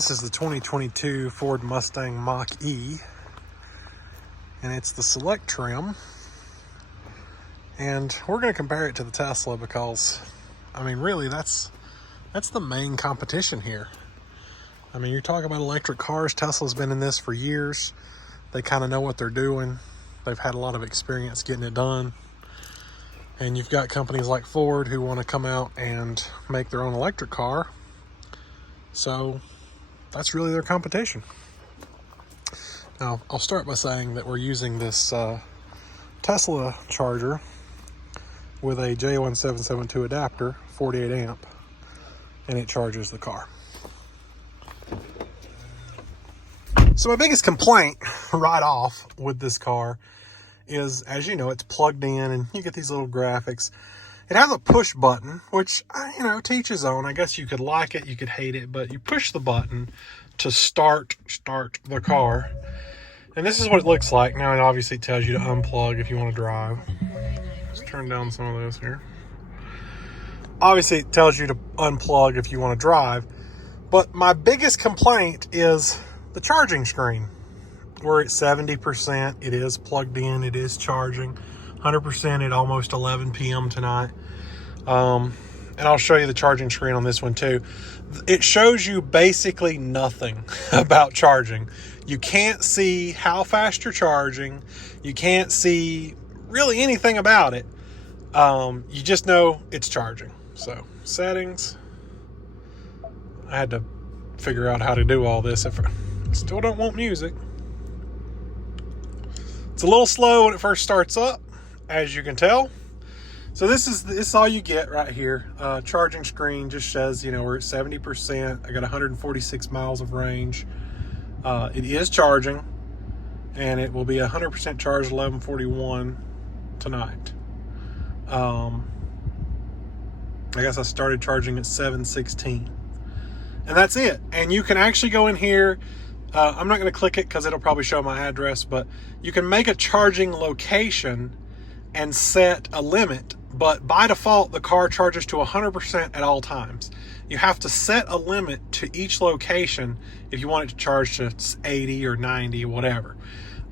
This is the 2022 Ford Mustang Mach-E, and it's the Select trim. And we're going to compare it to the Tesla because, I mean, really, that's the main competition here. I mean, you're talking about electric cars. Tesla's been in this for years. They kind of know what they're doing. They've had a lot of experience getting it done. And you've got companies like Ford who want to come out and make their own electric car. So that's really their competition. Now, I'll start by saying that we're using this Tesla charger with a J1772 adapter, 48 amp, and it charges the car. So my biggest complaint right off with this car is, as you know, it's plugged in and you get these little graphics. It has a push button, which, to each his own. I guess you could like it, you could hate it, but you push the button to start the car. And this is what it looks like. Now, it obviously tells you to unplug if you want to drive. Let's turn down some of this here. Obviously, it tells you to unplug if you want to drive. But my biggest complaint is the charging screen. We're at 70%. It is plugged in. It is charging. 100% at almost 11 p.m. tonight. And I'll show you the charging screen on this one too. It shows you basically nothing about charging. You can't see how fast you're charging. You can't see really anything about it. You just know it's charging. So, settings. I had to figure out how to do all this. If I still don't want music. It's a little slow when it first starts up, as you can tell. So this is all you get right here. Charging screen just says, we're at 70%. I got 146 miles of range. It is charging, and it will be 100% charged 11:41 tonight. I guess I started charging at 7:16, and that's it. And you can actually go in here. I'm not going to click it because it'll probably show my address, but you can make a charging location and set a limit. But by default, the car charges to 100% at all times. You have to set a limit to each location if you want it to charge to 80 or 90, whatever.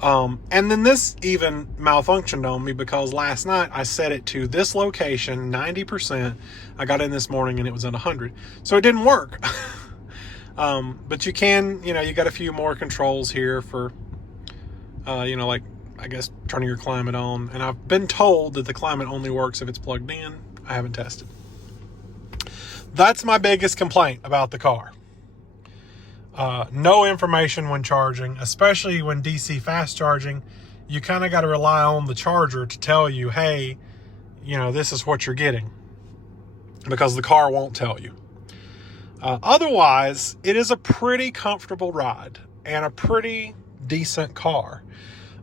And then this even malfunctioned on me because last night I set it to this location, 90%. I got in this morning and it was at 100. So it didn't work. But you can, you got a few more controls here for, like, I guess, turning your climate on. And I've been told that the climate only works if it's plugged in. I haven't tested. That's my biggest complaint about the car. No information when charging, especially when DC fast charging. You kind of got to rely on the charger to tell you, hey, this is what you're getting, because the car won't tell you. Otherwise, it is a pretty comfortable ride and a pretty decent car.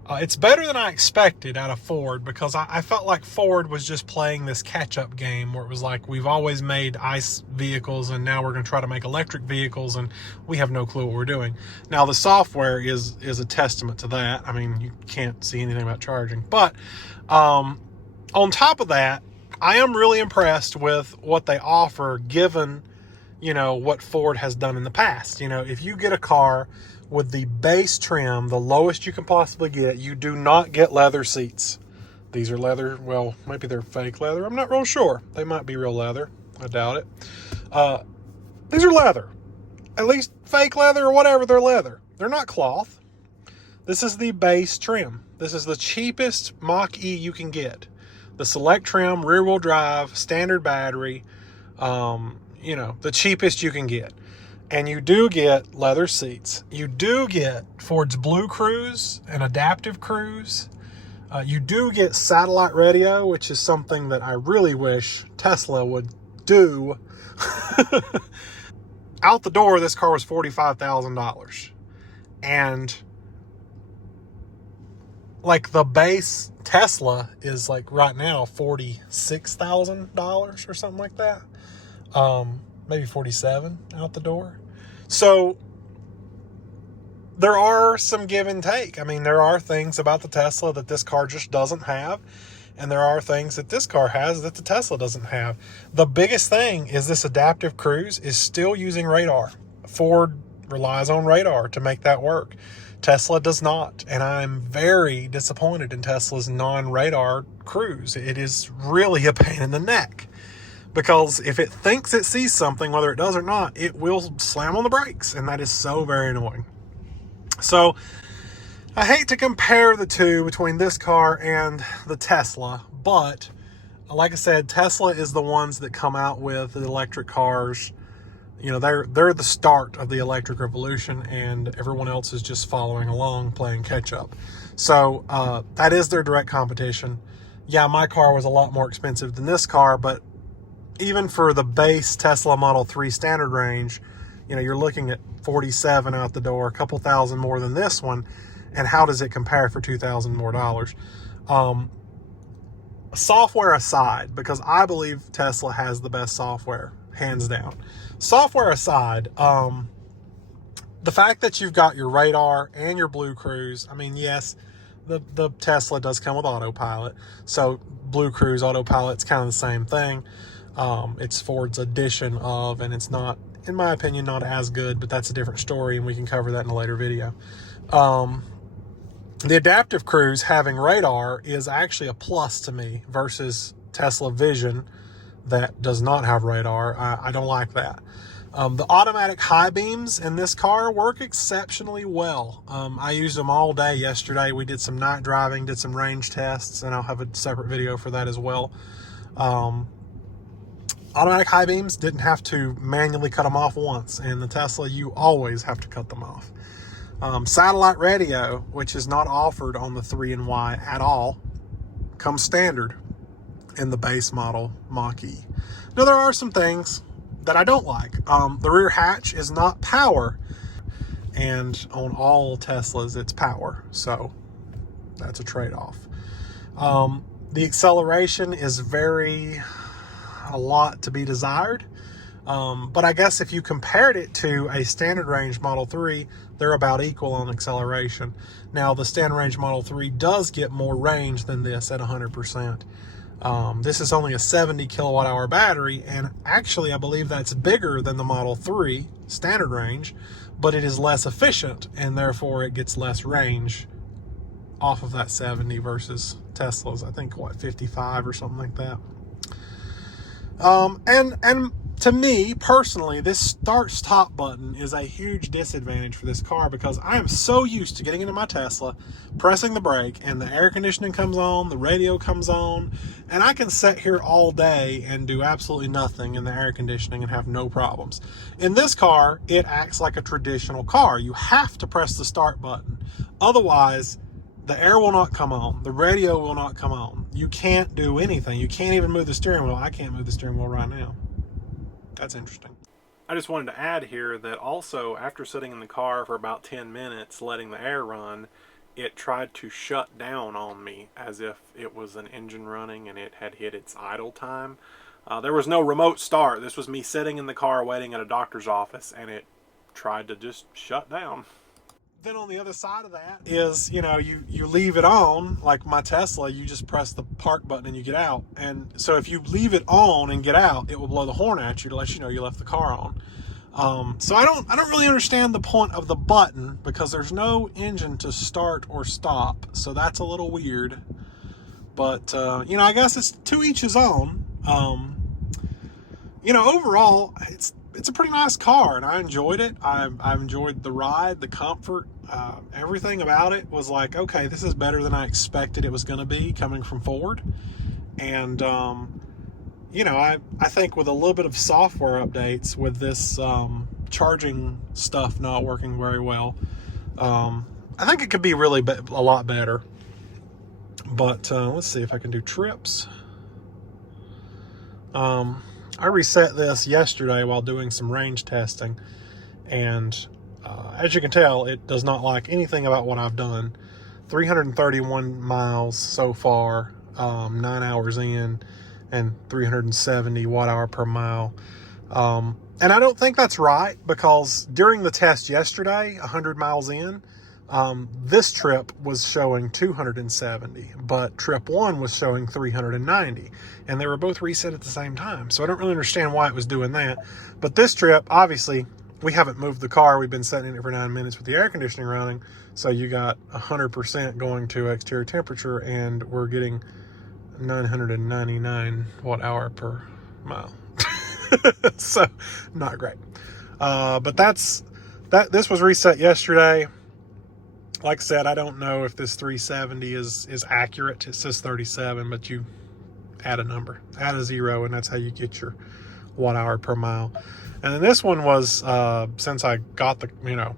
It's better than I expected out of Ford, because I felt like Ford was just playing this catch-up game where it was like, we've always made ICE vehicles and now we're going to try to make electric vehicles, and we have no clue what we're doing. Now, the software is a testament to that. I mean, you can't see anything about charging. But on top of that, I am really impressed with what they offer, given what Ford has done in the past. If you get a car with the base trim, the lowest you can possibly get, you do not get leather seats. These are leather. Well, maybe they're fake leather. I'm not real sure. They might be real leather. I doubt it. These are leather. At least fake leather or whatever, they're leather. They're not cloth. This is the base trim. This is the cheapest Mach-E you can get. The Select trim, rear-wheel drive, standard battery, the cheapest you can get. And you do get leather seats. You do get Ford's Blue Cruise and Adaptive Cruise. You do get satellite radio, which is something that I really wish Tesla would do. Out the door, this car was $45,000. And like the base Tesla is like right now $46,000 or something like that. Maybe 47 out the door. So there are some give and take. I mean, there are things about the Tesla that this car just doesn't have. And there are things that this car has that the Tesla doesn't have. The biggest thing is this adaptive cruise is still using radar. Ford relies on radar to make that work. Tesla does not, and I'm very disappointed in Tesla's non-radar cruise. It is really a pain in the neck, because if it thinks it sees something, whether it does or not, it will slam on the brakes, and that is so very annoying. So I hate to compare the two between this car and the Tesla, but like I said, Tesla is the ones that come out with the electric cars. You know, they're the start of the electric revolution, and everyone else is just following along, playing catch up. So that is their direct competition. Yeah, my car was a lot more expensive than this car, but even for the base Tesla Model 3 standard range, you know, you're looking at 47 out the door, a couple thousand more than this one. And how does it compare for $2,000 more dollars? Software aside, because I believe Tesla has the best software, hands down. Software aside, the fact that you've got your radar and your Blue Cruise, I mean, yes, the Tesla does come with autopilot. So Blue Cruise autopilot's kind of the same thing. It's Ford's addition of, and it's not, in my opinion, not as good, but that's a different story, and we can cover that in a later video. The adaptive cruise having radar is actually a plus to me versus Tesla Vision that does not have radar. I don't like that. The automatic high beams in this car work exceptionally well. I used them all day yesterday. We did some night driving, did some range tests, and I'll have a separate video for that as well. Automatic high beams, didn't have to manually cut them off once. And the Tesla, you always have to cut them off. Satellite radio, which is not offered on the 3Y at all, comes standard in the base model Mach-E. Now, there are some things that I don't like. The rear hatch is not power, and on all Teslas it's power, so that's a trade-off. The acceleration is a lot to be desired. But I guess if you compared it to a standard range Model 3, they're about equal on acceleration. Now, the standard range Model 3 does get more range than this at 100%. This is only a 70 kilowatt hour battery, and actually I believe that's bigger than the Model 3 standard range, but it is less efficient, and therefore it gets less range off of that 70 versus Tesla's, I think, 55 or something like that. And to me personally, this start-stop button is a huge disadvantage for this car, because I am so used to getting into my Tesla, pressing the brake, and the air conditioning comes on, the radio comes on, and I can sit here all day and do absolutely nothing in the air conditioning and have no problems. In this car, it acts like a traditional car. You have to press the start button. Otherwise, the air will not come on. The radio will not come on. You can't do anything. You can't even move the steering wheel. I can't move the steering wheel right now. That's interesting. I just wanted to add here that also, after sitting in the car for about 10 minutes, letting the air run, it tried to shut down on me as if it was an engine running and it had hit its idle time. There was no remote start. This was me sitting in the car waiting at a doctor's office, and it tried to just shut down. Then on the other side of that is, you know, you leave it on, like my Tesla, you just press the park button and you get out. And so if you leave it on and get out, it will blow the horn at you to let you know you left the car on. So I don't really understand the point of the button, because there's no engine to start or stop. So that's a little weird. But, you know, I guess it's to each his own. You know, overall, it's a pretty nice car, and I enjoyed it. I've enjoyed the ride, the comfort, everything about it was like, okay, this is better than I expected it was going to be coming from Ford. And, you know, I think with a little bit of software updates with this charging stuff not working very well, I think it could be really a lot better. But let's see if I can do trips. I reset this yesterday while doing some range testing, and as you can tell, it does not like anything about what I've done. 331 miles so far, 9 hours in, and 370 watt hour per mile. And I don't think that's right, because during the test yesterday, 100 miles in, this trip was showing 270, but trip 1 was showing 390, and they were both reset at the same time. So I don't really understand why it was doing that. But this trip obviously we haven't moved the car. We've been sitting in it for 9 minutes with the air conditioning running. So you got 100% going to exterior temperature, and we're getting 999 watt-hour per mile. So not great. But this was reset yesterday. Like I said, I don't know if this 370 is accurate. It says 37, but you add a number, add a 0, and that's how you get your watt-hour per mile. And then this one was, since I got the,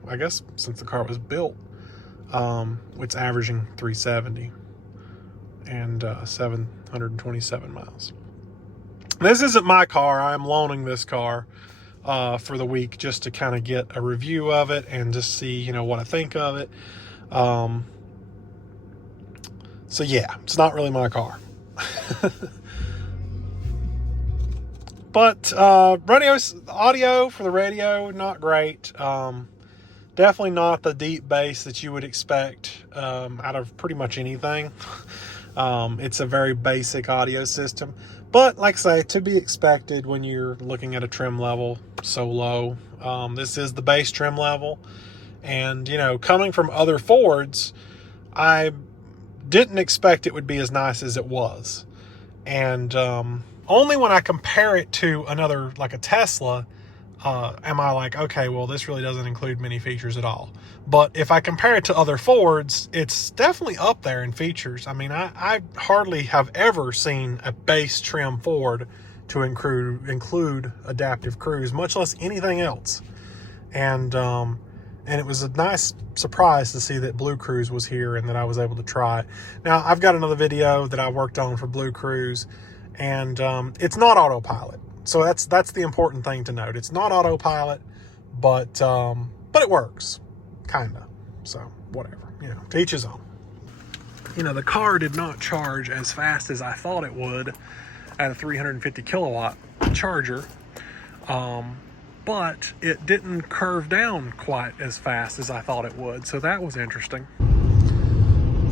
I guess since the car was built, it's averaging 370 and 727 miles. This isn't my car. I'm loaning this car for the week just to kind of get a review of it and just see, what I think of it. So yeah, it's not really my car. But audio for the radio, not great. Definitely not the deep bass that you would expect out of pretty much anything. It's a very basic audio system. But like I say, to be expected when you're looking at a trim level so low. This is the base trim level. And, coming from other Fords, I didn't expect it would be as nice as it was. And only when I compare it to another, like a Tesla, am I like, okay, well, this really doesn't include many features at all. But if I compare it to other Fords, it's definitely up there in features. I mean, I hardly have ever seen a base trim Ford to include adaptive cruise, much less anything else. And it was a nice surprise to see that Blue Cruise was here and that I was able to try it. Now, I've got another video that I worked on for Blue Cruise, and it's not autopilot. So that's the important thing to note. It's not autopilot, but it works, kind of. So whatever, to each his own. The car did not charge as fast as I thought it would at a 350 kilowatt charger. But it didn't curve down quite as fast as I thought it would. So that was interesting.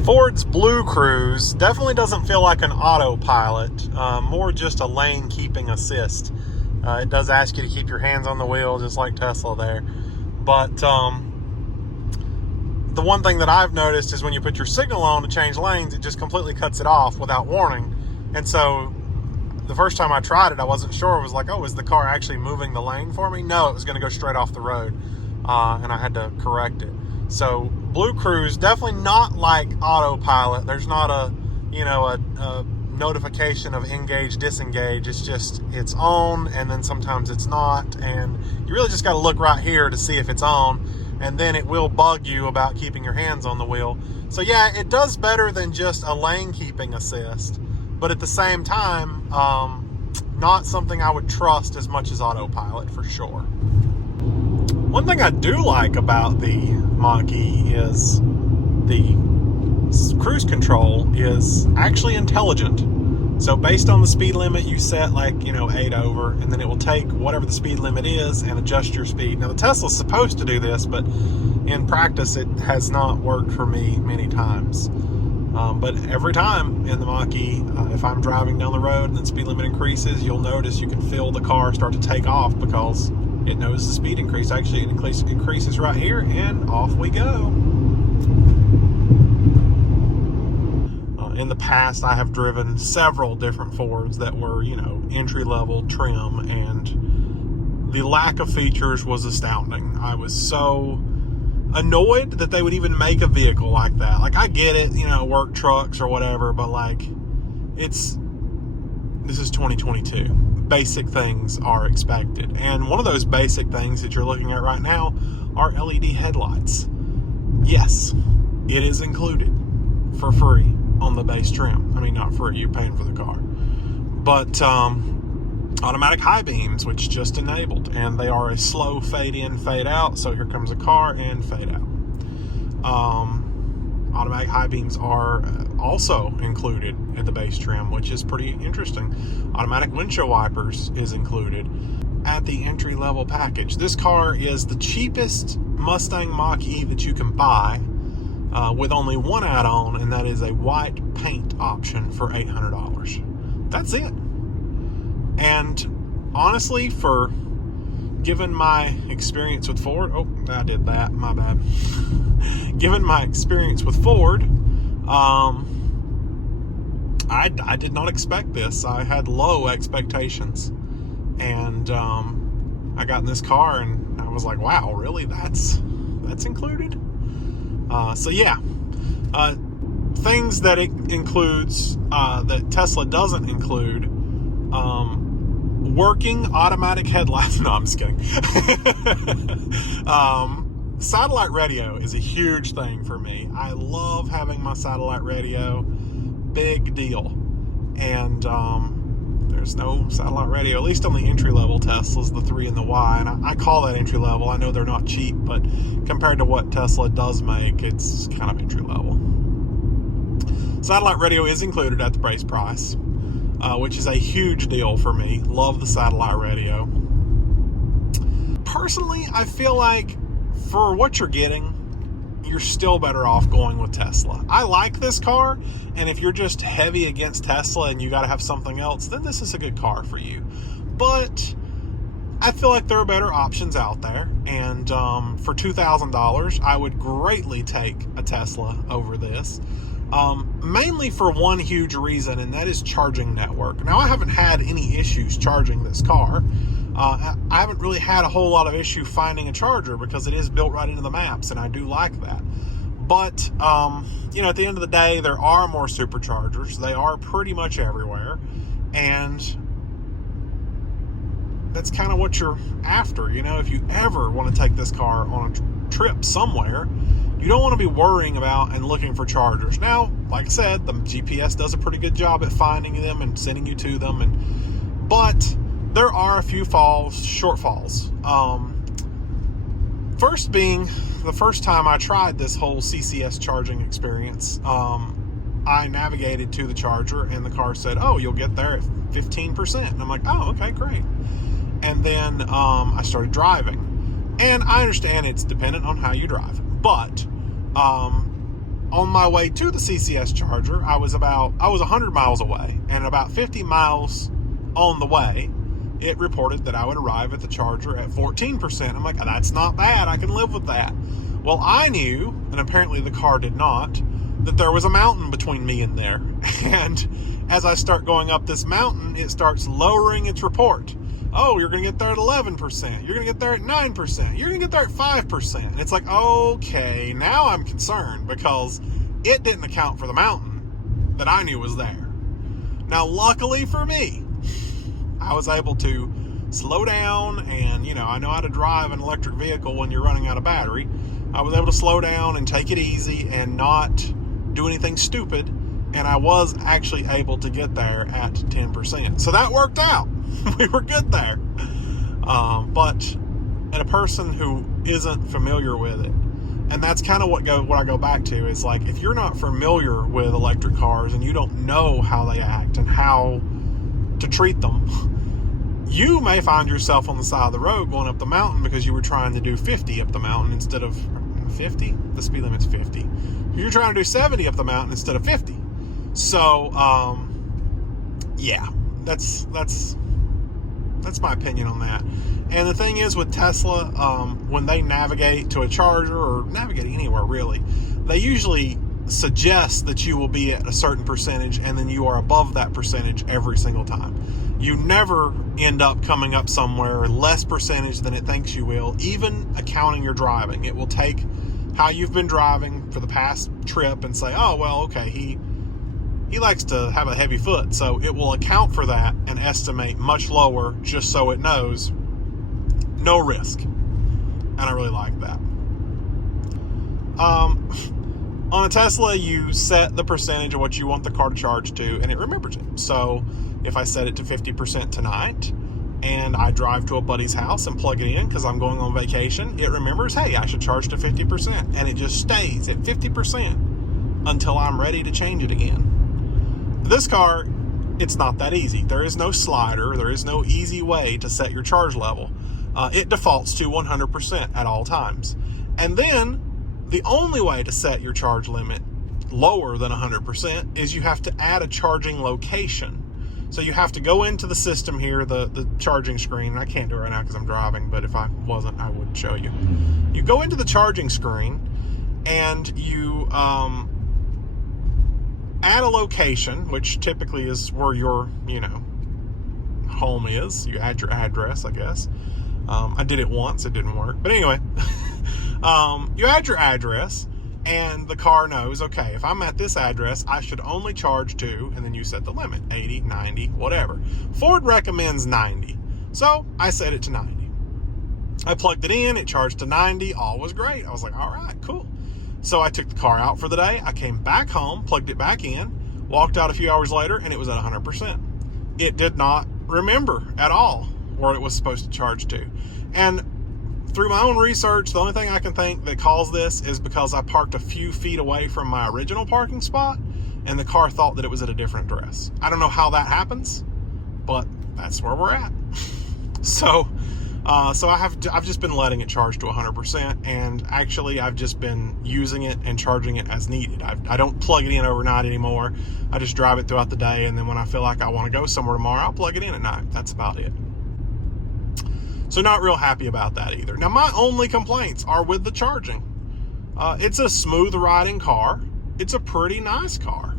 Ford's Blue Cruise definitely doesn't feel like an autopilot, more just a lane keeping assist. It does ask you to keep your hands on the wheel, just like Tesla there. But the one thing that I've noticed is when you put your signal on to change lanes, it just completely cuts it off without warning. And so the first time I tried it, I wasn't sure. It was like, oh, is the car actually moving the lane for me? No, it was going to go straight off the road, and I had to correct it. So Blue Cruise, definitely not like autopilot. There's not a notification of engage, disengage. It's just, it's on, and then sometimes it's not. And you really just got to look right here to see if it's on, and then it will bug you about keeping your hands on the wheel. So yeah, it does better than just a lane keeping assist. But at the same time, not something I would trust as much as autopilot for sure. One thing I do like about the Mach-E is the cruise control is actually intelligent. So based on the speed limit, you set 8 over, and then it will take whatever the speed limit is and adjust your speed. Now the Tesla's supposed to do this, but in practice it has not worked for me many times. But every time in the Mach-E, if I'm driving down the road and the speed limit increases, you'll notice you can feel the car start to take off because it knows the speed increase. Actually, it increases right here, and off we go. In the past, I have driven several different Fords that were, entry-level trim, and the lack of features was astounding. I was so annoyed that they would even make a vehicle like that. I get it, work trucks or whatever, but this is 2022. Basic things are expected. And one of those basic things that you're looking at right now are LED headlights. Yes, it is included for free on the base trim. I mean, not free, you're paying for the car. But automatic high beams, which just enabled, and they are a slow fade in, fade out. So here comes a car and fade out. Automatic high beams are also included at the base trim, which is pretty interesting. Automatic windshield wipers is included at the entry level package. This car is the cheapest Mustang Mach-E that you can buy, with only one add-on, and that is a white paint option for $800. That's it. And honestly, for given my experience with Ford, oh, I did that, my bad. Given my experience with Ford, I did not expect this. I had low expectations, and I got in this car and I was like, wow, really? That's included? So yeah, things that it includes that Tesla doesn't include: working automatic headlights. No, I'm just kidding. Satellite radio is a huge thing for me. I love having my satellite radio. Big deal. And there's no satellite radio, at least on the entry-level Teslas, the 3 and the Y. And I call that entry-level. I know they're not cheap, but compared to what Tesla does make, it's kind of entry-level. Satellite radio is included at the base price, which is a huge deal for me. Love the satellite radio. Personally, I feel like for what you're getting, you're still better off going with Tesla. I like this car, and if you're just heavy against Tesla and you got to have something else, then this is a good car for you. But I feel like there are better options out there, and for $2,000, I would greatly take a Tesla over this. Mainly for one huge reason, and that is charging network. Now, I haven't had any issues charging this car. I haven't really had a whole lot of issue finding a charger because it is built right into the maps, and I do like that. But, at the end of the day, there are more superchargers. They are pretty much everywhere, and that's kind of what you're after. If you ever want to take this car on a trip somewhere, you don't want to be worrying about and looking for chargers. Now, like I said, the GPS does a pretty good job at finding them and sending you to them, but there are a few shortfalls. First being, the first time I tried this whole CCS charging experience, I navigated to the charger and the car said, oh, you'll get there at 15%. And I'm like, oh, okay, great. And then I started driving. And I understand it's dependent on how you drive. But on my way to the CCS charger, I was 100 miles away. And about 50 miles on the way, it reported that I would arrive at the charger at 14%. I'm like, that's not bad. I can live with that. Well, I knew, and apparently the car did not, that there was a mountain between me and there. And as I start going up this mountain, it starts lowering its report. Oh, you're going to get there at 11%. You're going to get there at 9%. You're going to get there at 5%. And it's like, okay, now I'm concerned because it didn't account for the mountain that I knew was there. Now, luckily for me, I was able to slow down, and I know how to drive an electric vehicle when you're running out of battery. I was able to slow down and take it easy and not do anything stupid, and I was actually able to get there at 10%. So that worked out. We were good there. But a person who isn't familiar with it, and that's kind of what I go back to, is like, if you're not familiar with electric cars and you don't know how they act and how to treat them, you may find yourself on the side of the road going up the mountain because you were trying to do 50 up the mountain instead of 50. The speed limit's 50. You're trying to do 70 up the mountain instead of 50. So, yeah, that's my opinion on that. And the thing is with Tesla, when they navigate to a charger or navigate anywhere really, they usually suggest that you will be at a certain percentage, and then you are above that percentage every single time. You never end up coming up somewhere less percentage than it thinks you will, even accounting your driving. It will take how you've been driving for the past trip and say, oh, well, okay, he likes to have a heavy foot, so it will account for that and estimate much lower just so it knows no risk. And I really like that. On a Tesla, you set the percentage of what you want the car to charge to, and it remembers it. So if I set it to 50% tonight, and I drive to a buddy's house and plug it in because I'm going on vacation, it remembers, hey, I should charge to 50%. And it just stays at 50% until I'm ready to change it again. This car, it's not that easy. There is no slider. There is no easy way to set your charge level. It defaults to 100% at all times. And then the only way to set your charge limit lower than 100% is you have to add a charging location. So you have to go into the system here, the charging screen. I can't do it right now because I'm driving, but if I wasn't, I would show you. You go into the charging screen and you add a location, which typically is where your, home is. You add your address, I guess. I did it once, it didn't work. But anyway, you add your address, and the car knows, okay, if I'm at this address, I should only charge to, and then you set the limit, 80, 90, whatever. Ford recommends 90. So I set it to 90. I plugged it in, it charged to 90, all was great. I was like, all right, cool. So I took the car out for the day. I came back home, plugged it back in, walked out a few hours later, and it was at 100%. It did not remember at all where it was supposed to charge to. And through my own research, the only thing I can think that caused this is because I parked a few feet away from my original parking spot, and the car thought that it was at a different address. I don't know how that happens, but that's where we're at. So I've just been letting it charge to 100%, and actually I've just been using it and charging it as needed. I don't plug it in overnight anymore. I just drive it throughout the day, and then when I feel like I want to go somewhere tomorrow, I'll plug it in at night. That's about it. So not real happy about that either. Now, my only complaints are with the charging. It's a smooth riding car. It's a pretty nice car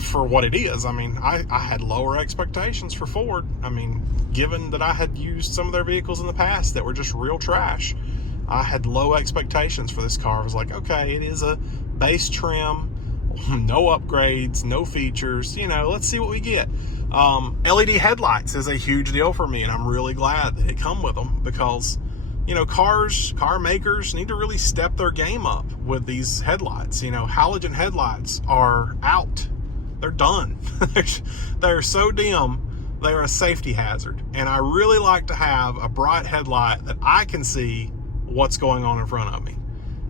for what it is. I mean, I had lower expectations for Ford. I mean, given that I had used some of their vehicles in the past that were just real trash, I had low expectations for this car. I was like, okay, it is a base trim, no upgrades, no features, let's see what we get. LED headlights is a huge deal for me, and I'm really glad that it come with them, because car makers need to really step their game up with these headlights. Halogen headlights are out. They're done. They're so dim, they're a safety hazard. And I really like to have a bright headlight that I can see what's going on in front of me.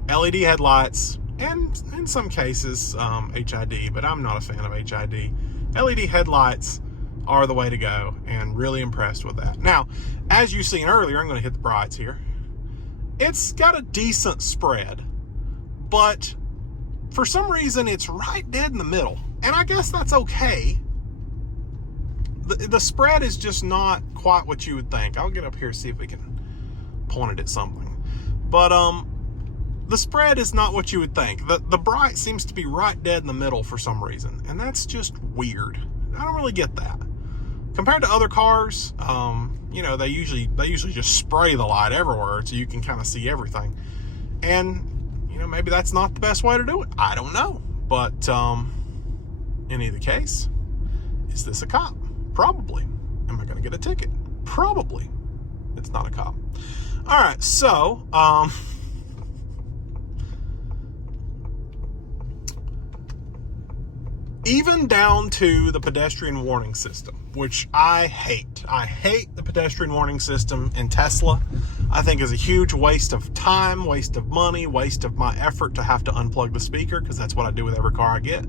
LED headlights, and in some cases HID, but I'm not a fan of HID. LED headlights are the way to go, and really impressed with that. Now, as you've seen earlier, I'm going to hit the brights here. It's got a decent spread, but for some reason it's right dead in the middle, and I guess that's okay. The spread is just not quite what you would think. I'll get up here, see if we can point it at something. But the spread is not what you would think. The bright seems to be right dead in the middle for some reason, and that's just weird. I don't really get that. Compared to other cars, they usually just spray the light everywhere so you can kind of see everything. And maybe that's not the best way to do it. I don't know. But in either case, is this a cop? Probably. Am I going to get a ticket? Probably. It's not a cop. All right, so even down to the pedestrian warning system, which I hate. I hate the pedestrian warning system in Tesla. I think is a huge waste of time, waste of money, waste of my effort to have to unplug the speaker, because that's what I do with every car I get.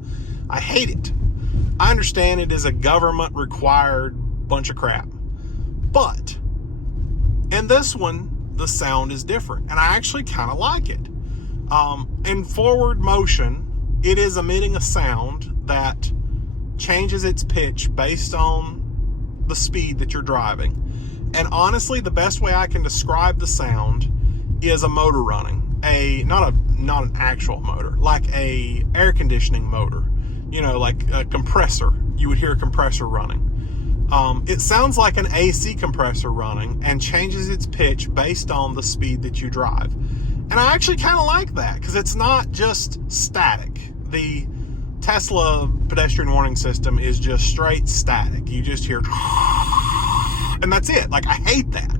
I hate it. I understand it is a government required bunch of crap. But in this one, the sound is different, and I actually kind of like it. In forward motion, it is emitting a sound that changes its pitch based on the speed that you're driving. And honestly, the best way I can describe the sound is a motor running. Not an actual motor, like a air conditioning motor. Like a compressor. You would hear a compressor running. It sounds like an AC compressor running, and changes its pitch based on the speed that you drive. And I actually kind of like that, because it's not just static. The Tesla pedestrian warning system is just straight static. You just hear, and that's it. Like, I hate that.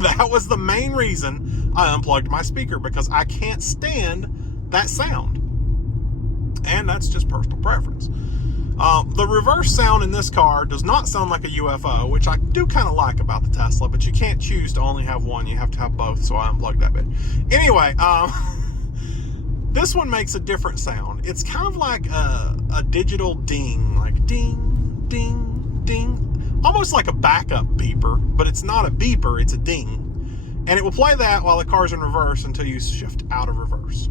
That was the main reason I unplugged my speaker, because I can't stand that sound. And that's just personal preference. The reverse sound in this car does not sound like a UFO, which I do kind of like about the Tesla, but you can't choose to only have one. You have to have both, so I unplugged that bit. Anyway, this one makes a different sound. It's kind of like a digital ding, like ding, ding, ding. Almost like a backup beeper, but it's not a beeper, it's a ding. And it will play that while the car's in reverse until you shift out of reverse.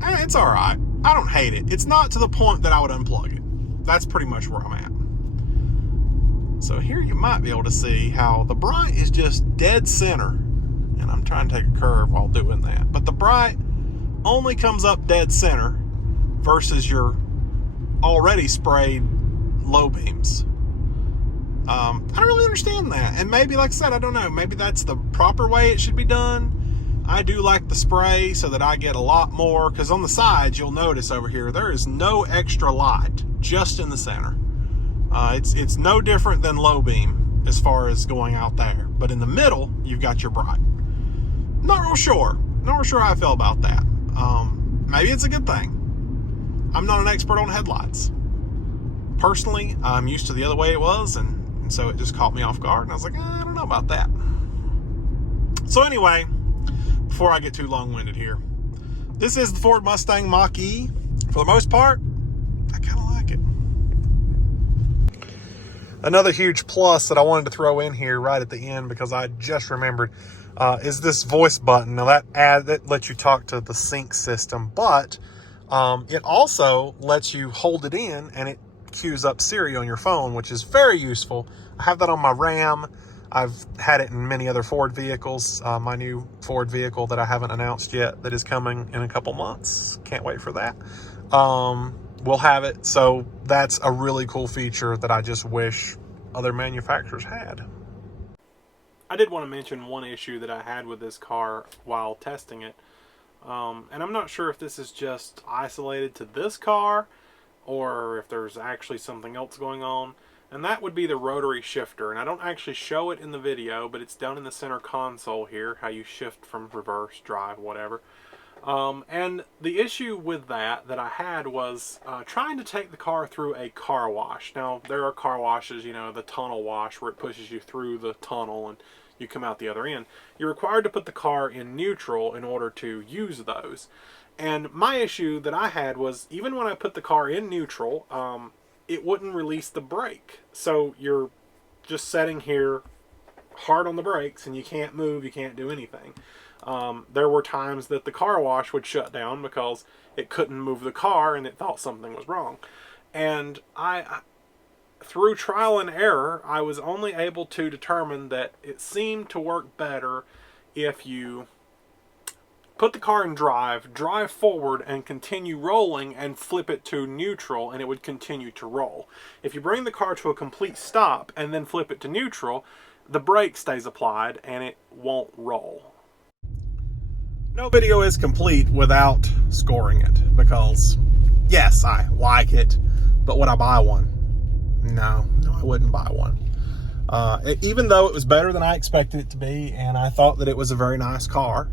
It's all right. I don't hate it. It's not to the point that I would unplug it. that's pretty much where I'm at. So here you might be able to see how the bright is just dead center. And I'm trying to take a curve while doing that. But the bright only comes up dead center versus your already sprayed low beams. I don't really understand that. And maybe, like I said, I don't know. Maybe that's the proper way it should be done. I do like the spray so that I get a lot more. Because on the sides, you'll notice over here, there is no extra light. Just in the center. It's no different than low beam as far as going out there. But in the middle, you've got your bright. Not real sure. Not real sure how I feel about that. Maybe it's a good thing. I'm not an expert on headlights. Personally, I'm used to the other way it was, and so it just caught me off guard. And I was like, I don't know about that. So anyway, before I get too long-winded here, this is the Ford Mustang Mach-E. For the most part, I kind of like it. Another huge plus that I wanted to throw in here right at the end, because I just remembered, is this voice button. Now that lets you talk to the sync system, but it also lets you hold it in and it queues up Siri on your phone, which is very useful. I have that on my Ram. I've had it in many other Ford vehicles. My new Ford vehicle that I haven't announced yet that is coming in a couple months. Can't wait for that. We'll have it. So that's a really cool feature that I just wish other manufacturers had. I did want to mention one issue that I had with this car while testing it. And I'm not sure if this is just isolated to this car or if there's actually something else going on. And that would be the rotary shifter. And I don't actually show it in the video, but it's down in the center console here, how you shift from reverse, drive, whatever. And the issue with that I had was trying to take the car through a car wash. Now, there are car washes, you know, the tunnel wash where it pushes you through the tunnel and you come out the other end. You're required to put the car in neutral in order to use those. And my issue that I had was, even when I put the car in neutral, it wouldn't release the brake. So you're just sitting here hard on the brakes and you can't move, you can't do anything. There were times that the car wash would shut down because it couldn't move the car and it thought something was wrong. And through trial and error, I was only able to determine that it seemed to work better if you put the car in drive forward and continue rolling and flip it to neutral and it would continue to roll. If you bring the car to a complete stop and then flip it to neutral, the brake stays applied and it won't roll. No video is complete without scoring it, because yes, I like it, but would I buy one? No, I wouldn't buy one. Even though it was better than I expected it to be, and I thought that it was a very nice car.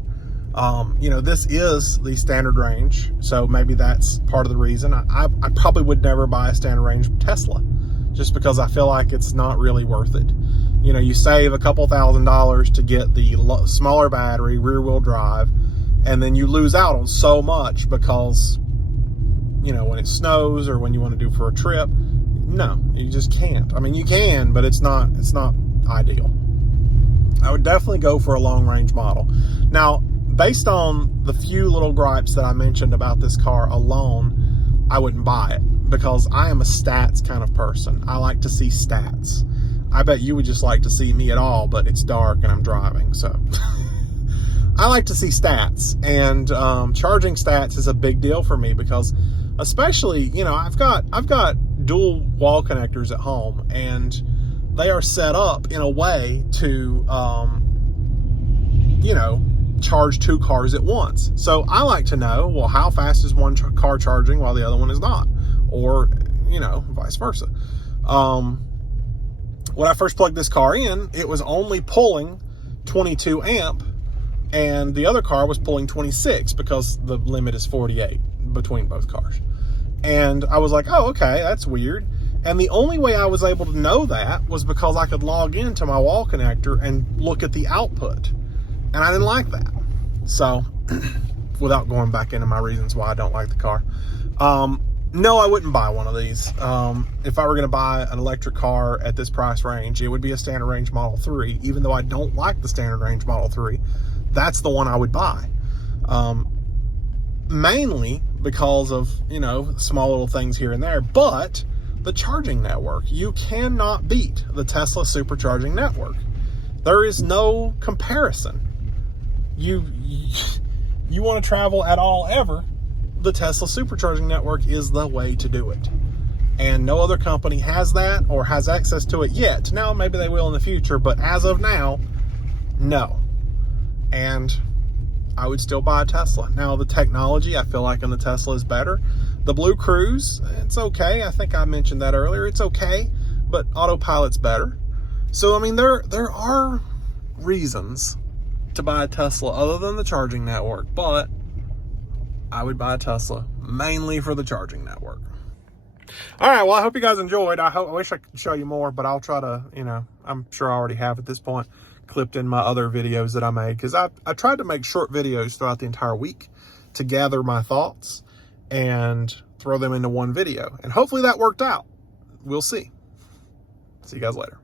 You know, this is the standard range, so maybe that's part of the reason. I probably would never buy a standard range Tesla, just because I feel like it's not really worth it. You know, you save a couple $1,000s to get the smaller battery, rear-wheel drive, and then you lose out on so much because, you know, when it snows or when you want to do for a trip, no, you just can't. I mean, you can, but it's not ideal. I would definitely go for a long-range model. Now, based on the few little gripes that I mentioned about this car alone, I wouldn't buy it, because I am a stats kind of person. I like to see stats. I bet you would just like to see me at all, but it's dark and I'm driving, so I like to see stats. And charging stats is a big deal for me, because especially, you know, I've got dual wall connectors at home, and they are set up in a way to you know, charge two cars at once. So I like to know, well, how fast is one car charging while the other one is not, or, you know, vice versa. When I first plugged this car in, it was only pulling 22 amp, and the other car was pulling 26, because the limit is 48 between both cars. And I was like, oh, okay, that's weird. And the only way I was able to know that was because I could log into my wall connector and look at the output. And I didn't like that. So, without going back into my reasons why I don't like the car, no, I wouldn't buy one of these. If I were going to buy an electric car at this price range, it would be a standard range Model 3. Even though I don't like the standard range Model 3, that's the one I would buy. Mainly because of, you know, small little things here and there. But the charging network. You cannot beat the Tesla supercharging network. There is no comparison. You want to travel at all ever, the Tesla supercharging network is the way to do it. And no other company has that or has access to it yet. Now, maybe they will in the future, but as of now, no. And I would still buy a Tesla. Now, the technology, I feel like in the Tesla is better. The Blue Cruise, it's okay. I think I mentioned that earlier. It's okay, but autopilot's better. So, I mean, there are reasons to buy a Tesla other than the charging network, but I would buy a Tesla mainly for the charging network. All right, well, I hope you guys enjoyed. I wish I could show you more, but I'll try to, I'm sure I already have at this point, clipped in my other videos that I made, because I tried to make short videos throughout the entire week to gather my thoughts and throw them into one video. And hopefully that worked out. We'll see. See you guys later.